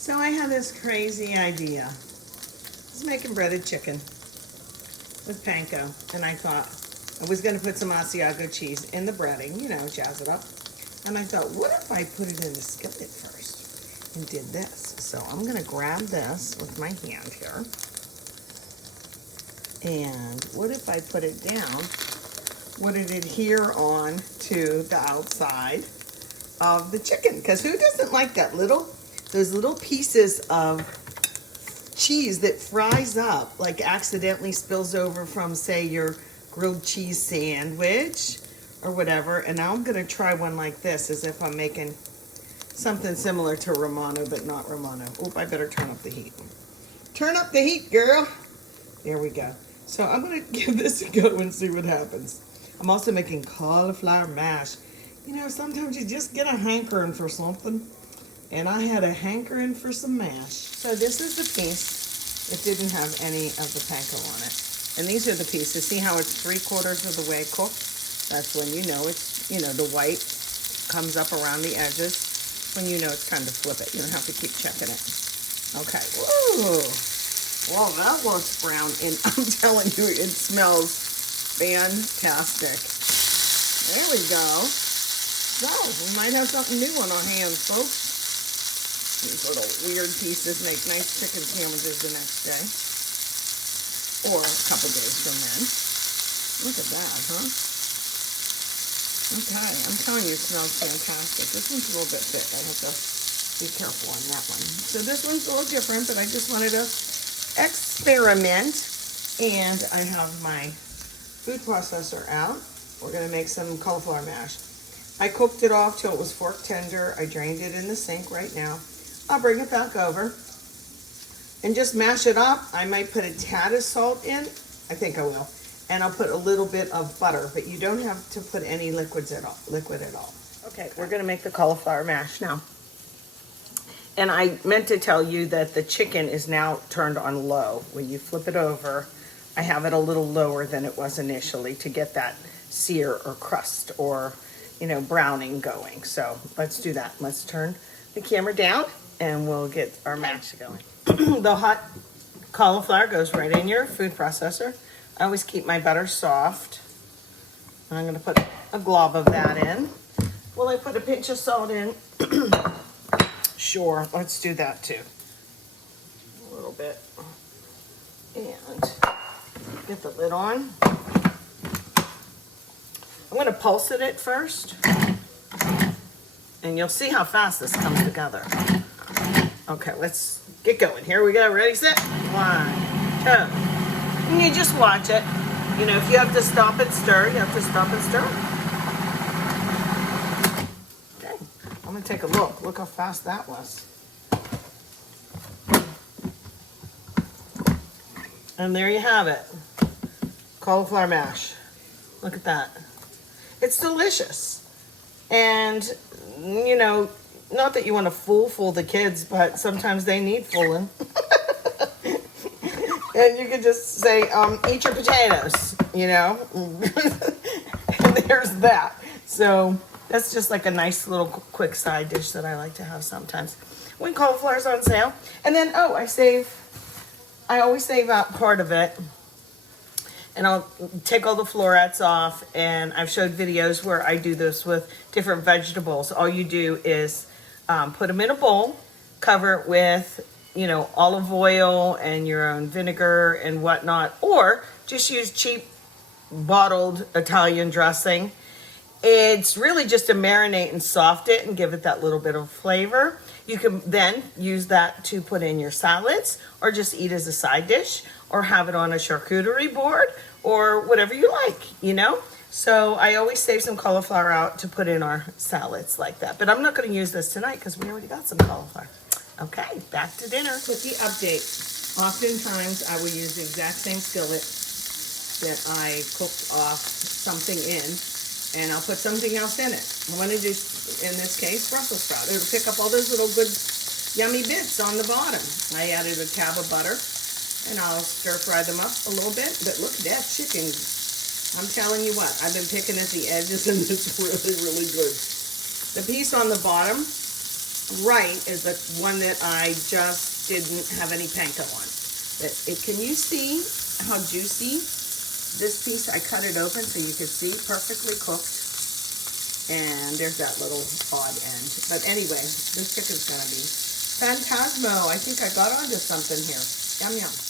So I had this crazy idea. I was making breaded chicken with panko, and I thought I was going to put some Asiago cheese in the breading, you know, jazz it up. And I thought, what if I put it in the skillet first and did this? So I'm going to grab this with my hand here. And what if I put it down? Would it adhere on to the outside of the chicken? Because who doesn't like those little pieces of cheese that fries up, like accidentally spills over from, say, your grilled cheese sandwich or whatever. And now I'm gonna try one like this, as if I'm making something similar to Romano, but not Romano. Oop, I better turn up the heat. Turn up the heat, girl. There we go. So I'm gonna give this a go and see what happens. I'm also making cauliflower mash. You know, sometimes you just get a hankering for something. And I had a hankering for some mash. So this is the piece. It didn't have any of the panko on it. And these are the pieces. See how it's 3/4 of the way cooked? That's when you know it's, you know, the white comes up around the edges. When you know it's time to flip it. You don't have to keep checking it. Okay. Whoa. Well, that looks brown. And I'm telling you, it smells fantastic. There we go. So, we might have something new on our hands, folks. These little weird pieces make nice chicken sandwiches the next day. Or a couple days from then. Look at that, huh? Okay, I'm telling you, it smells fantastic. This one's a little bit thick. I have to be careful on that one. So this one's a little different, but I just wanted to experiment. And I have my food processor out. We're going to make some cauliflower mash. I cooked it off till it was fork tender. I drained it in the sink right now. I'll bring it back over and just mash it up. I might put a tad of salt in. I think I will. And I'll put a little bit of butter, but you don't have to put any liquid at all. Okay, we're gonna make the cauliflower mash now. And I meant to tell you that the chicken is now turned on low. When you flip it over, I have it a little lower than it was initially to get that sear or crust or, you know, browning going. So let's do that. Let's turn the camera down and we'll get our mash going. The hot cauliflower goes right in your food processor. I always keep my butter soft. I'm going to put a glob of that in. Will I put a pinch of salt in? Sure, let's do that too. A little bit. And get the lid on. I'm going to pulse it first. And you'll see how fast this comes together. Okay, let's get going. Here we go. Ready, set? 1, 2. And you just watch it. You know, if you have to stop and stir, you have to stop and stir. Okay, I'm going to take a look. Look how fast that was. And there you have it. Cauliflower mash. Look at that. It's delicious. And, you know, not that you want to fool the kids, but sometimes they need fooling. And you can just say, eat your potatoes, you know. And there's that. So that's just like a nice little quick side dish that I like to have sometimes when cauliflower's on sale. And then, I always save out part of it. And I'll take all the florets off, and I've showed videos where I do this with different vegetables. All you do is put them in a bowl, cover it with, you know, olive oil and your own vinegar and whatnot, or just use cheap bottled Italian dressing. It's really just to marinate and soften it and give it that little bit of flavor. You can then use that to put in your salads or just eat as a side dish or have it on a charcuterie board or whatever you like, you know? So I always save some cauliflower out to put in our salads like that. But I'm not going to use this tonight because we already got some cauliflower. Okay, back to dinner. Quickie update. Oftentimes I will use the exact same skillet that I cooked off something in, and I'll put something else in it. I want to do, in this case, Brussels sprout. It'll pick up all those little good yummy bits on the bottom. I added a tab of butter, and I'll stir fry them up a little bit. But look at that chicken. I'm telling you what, I've been picking at the edges, and it's really, really good. The piece on the bottom right is the one that I just didn't have any panko on. But can you see how juicy this piece? I cut it open so you could see, perfectly cooked. And there's that little odd end. But anyway, this chicken's gonna be phantasmo. I think I got onto something here. Yum, yum.